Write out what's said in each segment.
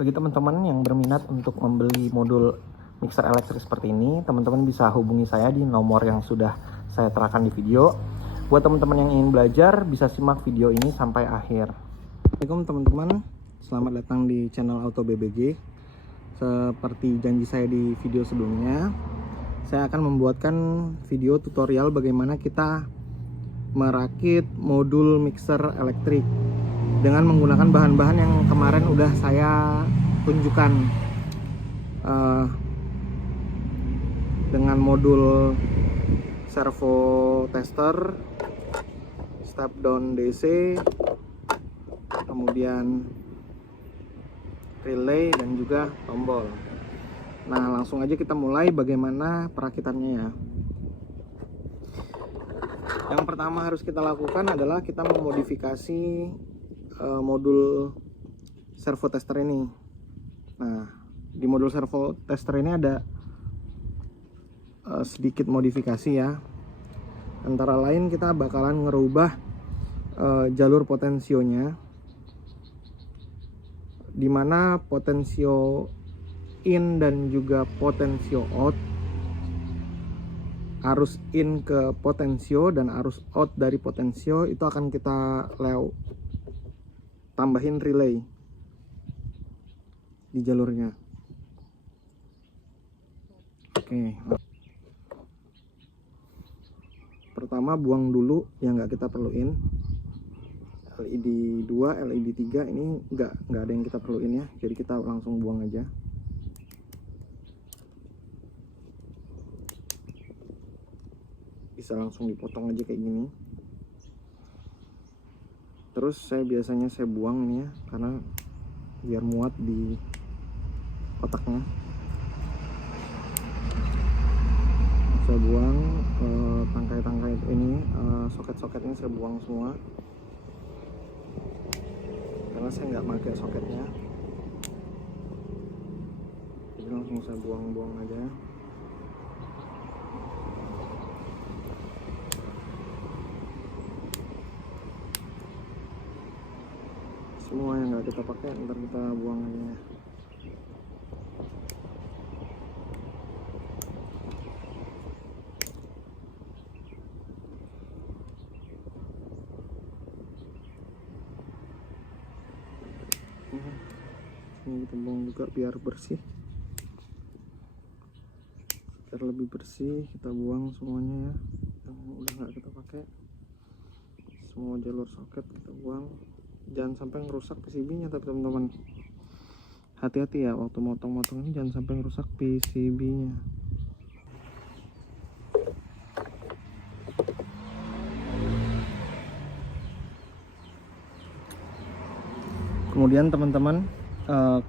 Bagi teman-teman yang berminat untuk membeli modul mixer elektrik seperti ini, teman-teman bisa hubungi saya di nomor yang sudah saya terakan di video. Buat teman-teman yang ingin belajar, bisa simak video ini sampai akhir. Assalamualaikum teman-teman, selamat datang di channel Auto BBG. Seperti janji saya di video sebelumnya, saya akan membuatkan video tutorial bagaimana kita merakit modul mixer elektrik dengan menggunakan bahan-bahan yang kemarin udah saya tunjukkan, dengan modul servo tester, step down DC, kemudian relay dan juga tombol. Nah, langsung aja kita mulai bagaimana perakitannya ya. Yang pertama harus kita lakukan adalah kita memodifikasi modul servo tester ini. Nah, di modul servo tester ini ada sedikit modifikasi ya. Antara lain kita bakalan ngerubah jalur potensionya, dimana potensio in dan juga potensio out, arus in ke potensio dan arus out dari potensio itu akan kita tambahin relay di jalurnya. Oke, pertama buang dulu yang nggak kita perluin. LED 2, LED 3 ini nggak ada yang kita perluin ya, jadi kita langsung buang aja. Bisa langsung dipotong aja kayak gini. Terus biasanya saya buang ini ya, karena biar muat di kotaknya. Saya buang tangkai-tangkai ini, soket-soketnya saya buang semua, karena saya nggak pakai soketnya, jadi langsung saya buang-buang aja. Semua yang nggak kita pakai ntar kita buang aja. Ini kita buang juga biar bersih, biar lebih bersih. Kita buang semuanya ya, yang udah nggak kita pakai. Semua jalur soket kita buang. Jangan sampai ngerusak PCB nya, tapi teman-teman hati-hati ya waktu motong-motong ini, jangan sampai ngerusak PCB nya. Kemudian teman-teman,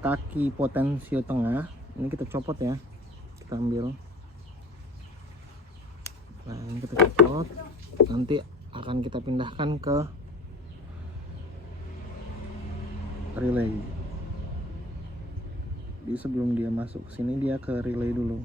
kaki potensio tengah ini kita copot ya, kita ambil. Nah, ini kita copot, nanti akan kita pindahkan ke relay. Jadi sebelum dia masuk ke sini, dia ke relay dulu.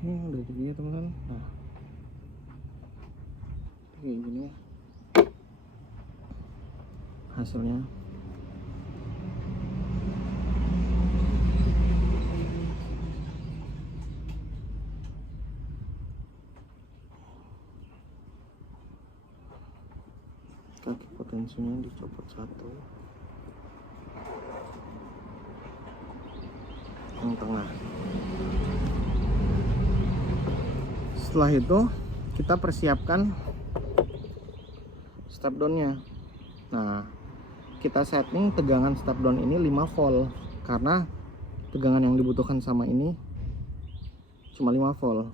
Oke, udah jadi ya teman-teman. Nah, kayak gini hasilnya. Kaki potensinya dicopot satu, yang tengah. Setelah itu kita persiapkan step down-nya. Nah, kita setting tegangan step down ini 5 volt karena tegangan yang dibutuhkan sama ini cuma 5 volt.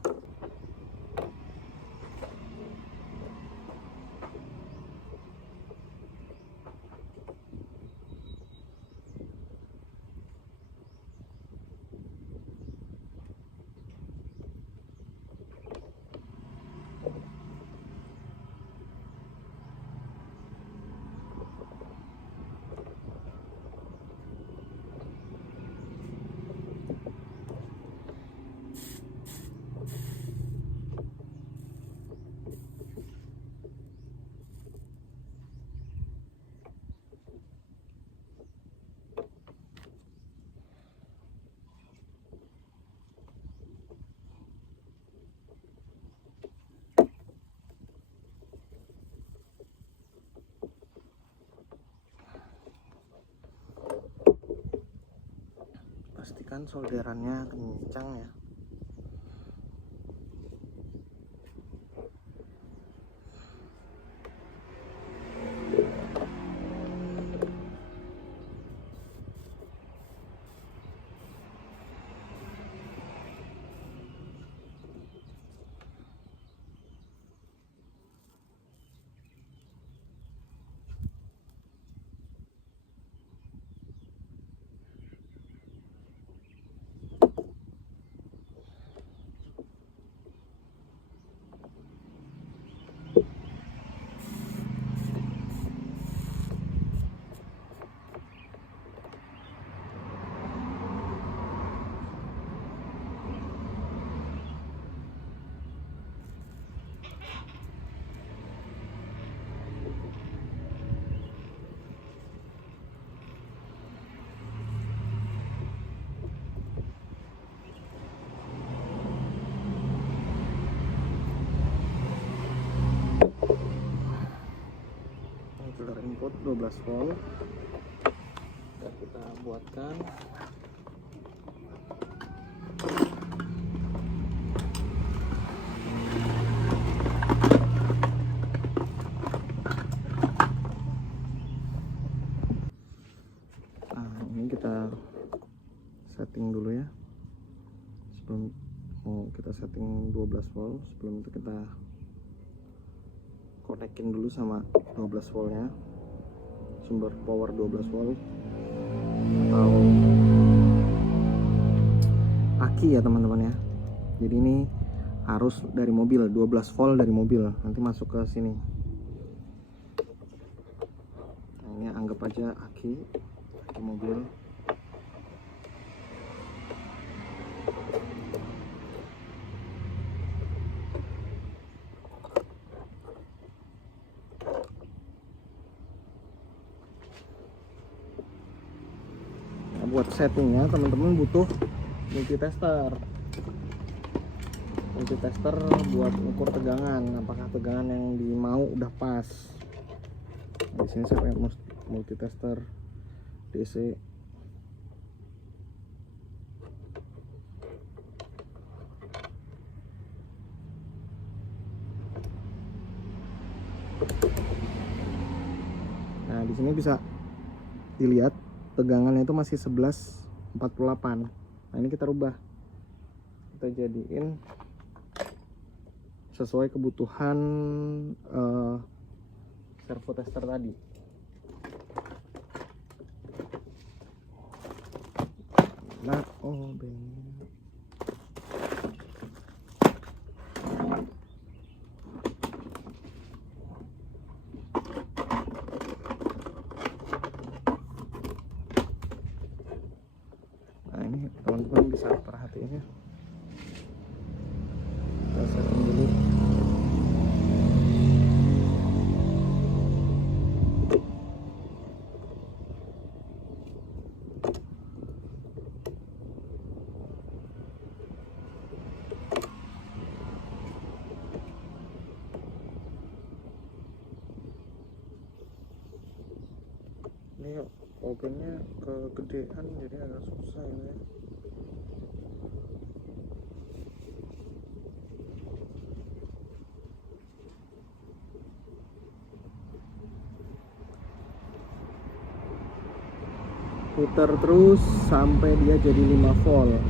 Pastikan solderannya kencang ya. Filter input 12 volt. Kita buatkan ini kita setting dulu ya. Sebelum kita setting 12 volt, sebelum itu kita konekin dulu sama 12 voltnya, sumber power 12 volt atau aki ya teman-teman ya. Jadi ini arus dari mobil, 12 volt dari mobil nanti masuk ke sini. Nah, ini anggap aja aki mobil. Buat settingnya teman-teman butuh multitester buat ukur tegangan, apakah tegangan yang dimau udah pas. Nah, di sini saya pakai multitester DC. Nah, di sini bisa dilihat tegangannya itu masih 1148. Nah, ini kita rubah, kita jadiin sesuai kebutuhan servo tester tadi. Nah, ini teman-teman bisa perhatiin ya. Kita setting dulu. Ini opennya kegedean jadi agak susah ini ya. Putar terus sampai dia jadi 5 volt.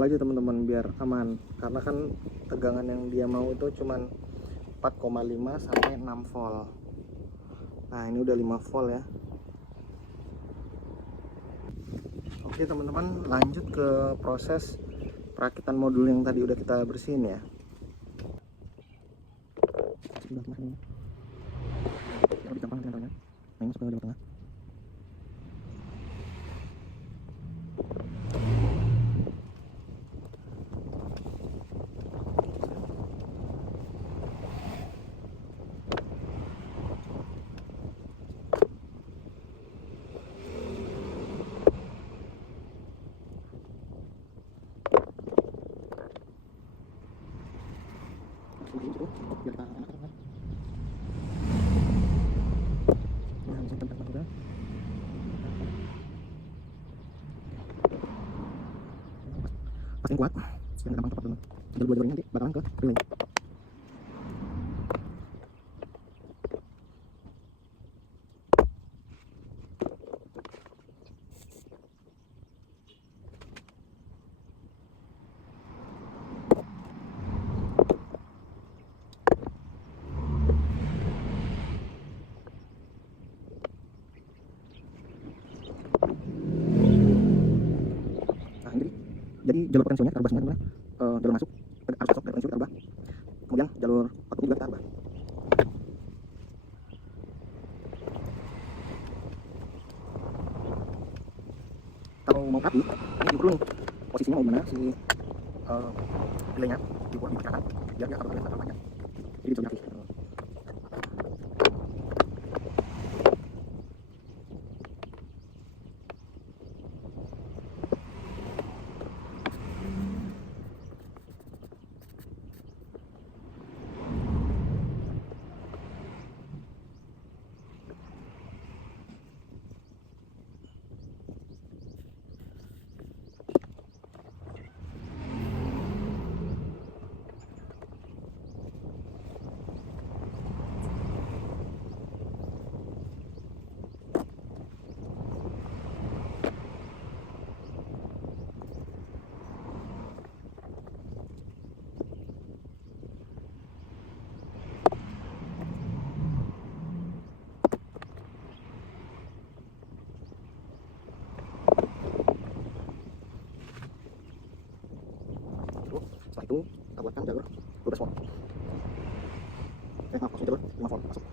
Aja teman-teman biar aman, karena kan tegangan yang dia mau itu cuman 4,5 sampai 6 volt. Nah ini udah 5 volt ya. Oke teman-teman, lanjut ke proses perakitan modul yang tadi udah kita bersihin ya. Pastiin kuat, biar gampang copot dulu. Jalur dua jalur ini nanti bakalan ke relay. Nah ini jadi jalur potensionya kita rubah semuanya, jalur masuk arus masuk dari potensi kita rubah, kemudian jalur output juga kita rubah. Kalau mau rapi, ini diukur dulu nih posisinya mau gimana si relaynya, diukur diperkirakan biar nggak terlalu banyak, jadi bisa rapi. Setelah itu kita buatkan jalur 12 volt. Maaf, maksudnya jalur 5 volt masuk.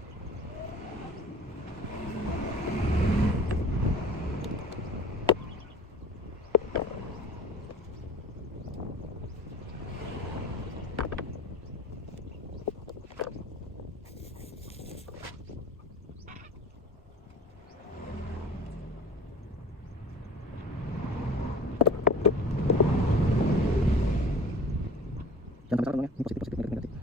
Jangan sampai salah ini positif positif negatif negatif.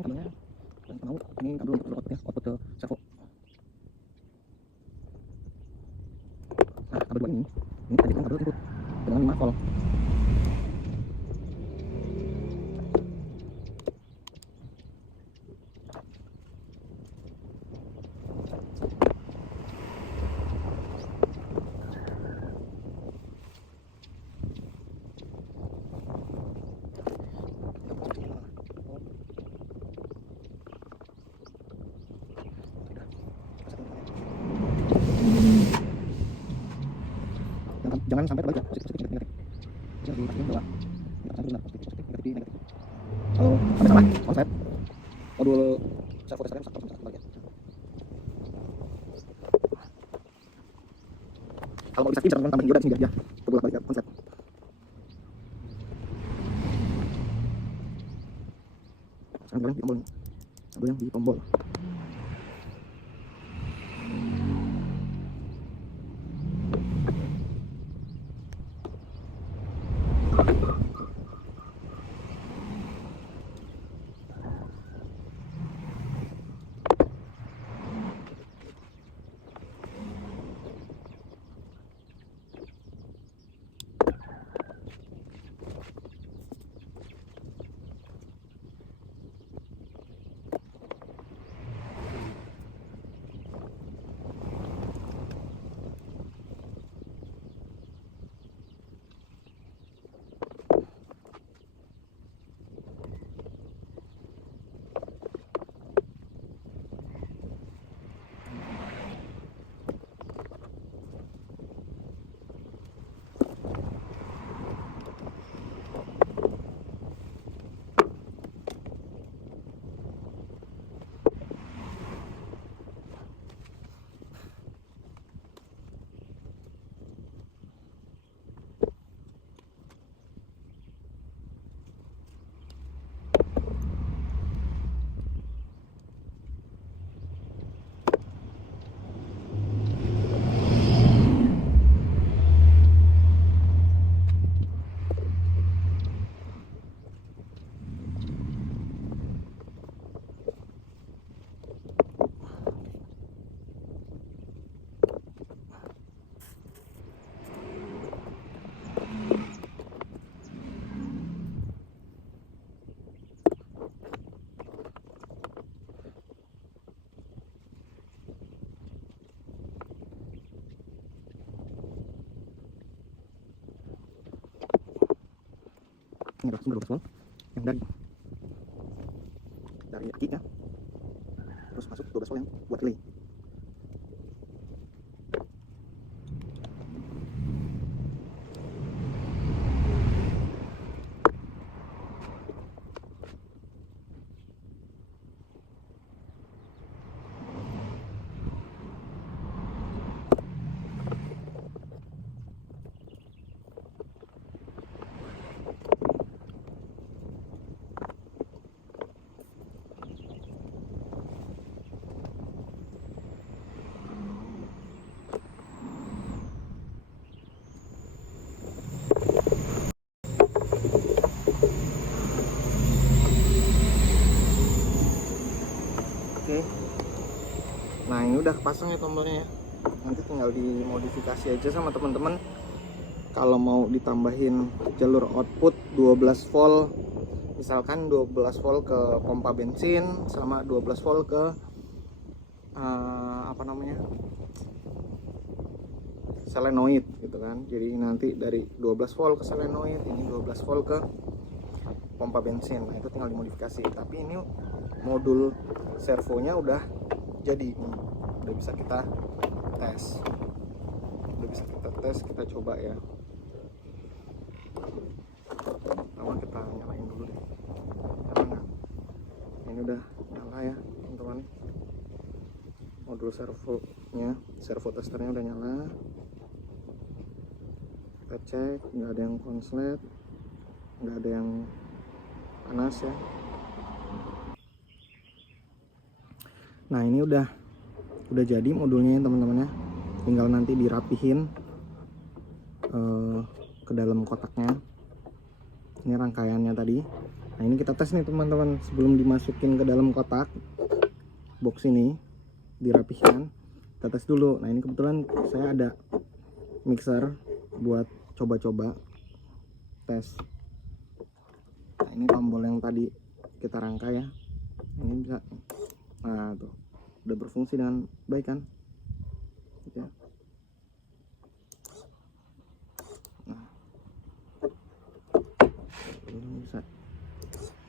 pasang kabelnya dan mau ini kabel untuk output ya, output ke servo. Nah, kabel 2 ini tadi kan kabel input dengan 5 volt. Jangan sampai terbalik ya, positif negatif. Jadi pastikan bahwa tidak sampai benar positif negatif. Kalau sampai salah konslet modul servo testernya harus terbalik ya. Kalau mau bisa bisa tambahin dioda di sini biar dia bolak balik ya konslet. Sekarang di tombol, yang di tombol. Ini adalah sumber 12 volt yang dari aki ya, terus masuk 12 volt yang buat relay. Oke. Nah, ini udah kepasang ya tombolnya ya. Nanti tinggal dimodifikasi aja sama teman-teman. Kalau mau ditambahin jalur output 12 volt, misalkan 12 volt ke pompa bensin sama 12 volt ke solenoid gitu kan. Jadi nanti dari 12 volt ke solenoid, ini 12 volt ke pompa bensin. Nah, itu tinggal dimodifikasi. Tapi ini modul servonya udah jadi nih, udah bisa kita tes, kita coba ya. Pertama kita nyalain dulu deh, nyala. Ini udah nyala ya teman-teman, modul servo testernya udah nyala. Kita cek, nggak ada yang konslet, nggak ada yang panas ya. Nah, ini udah jadi modulnya ya teman-teman ya, tinggal nanti dirapihin ke dalam kotaknya. Ini rangkaiannya tadi Nah ini kita tes nih teman-teman, sebelum dimasukin ke dalam kotak box ini, dirapihkan, kita tes dulu. Nah ini kebetulan saya ada mixer buat coba-coba tes. Nah ini tombol yang tadi kita rangkai ya, ini bisa, nah tuh udah berfungsi dengan baik kan ya. Nah, bisa.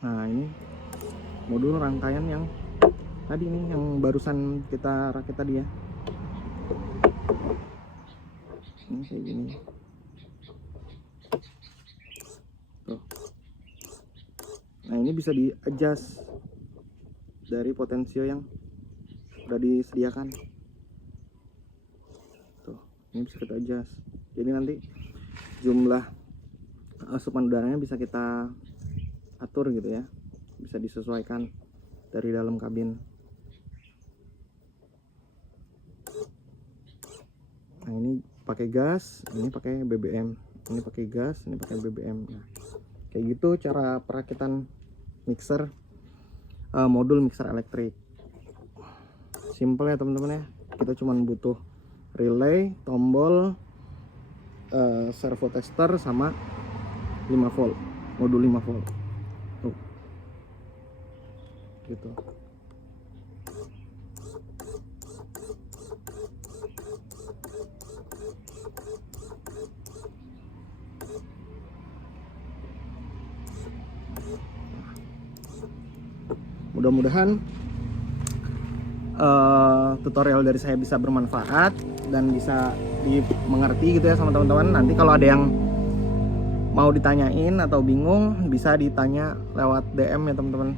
Nah ini modul rangkaian yang tadi nih, yang barusan kita rakit tadi ya. Ini kayak gini tuh. Nah ini bisa di adjust dari potensio yang udah disediakan tuh. Ini bisa kita adjust, jadi nanti jumlah asupan udaranya bisa kita atur gitu ya, bisa disesuaikan dari dalam kabin. Nah ini pakai gas, ini pakai BBM, ini pakai gas, ini pakai BBM. Nah kayak gitu cara perakitan mixer, modul mixer elektrik. Simple ya teman-teman ya, kita cuma butuh relay, tombol, servo tester, sama 5 volt, modul 5 volt tuh gitu. Mudah-mudahan tutorial dari saya bisa bermanfaat dan bisa dimengerti gitu ya sama teman-teman. Nanti kalau ada yang mau ditanyain atau bingung, bisa ditanya lewat DM ya teman-teman.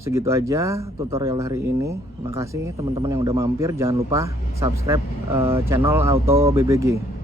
Segitu aja tutorial hari ini. Makasih teman-teman yang udah mampir. Jangan lupa subscribe channel Auto BBG.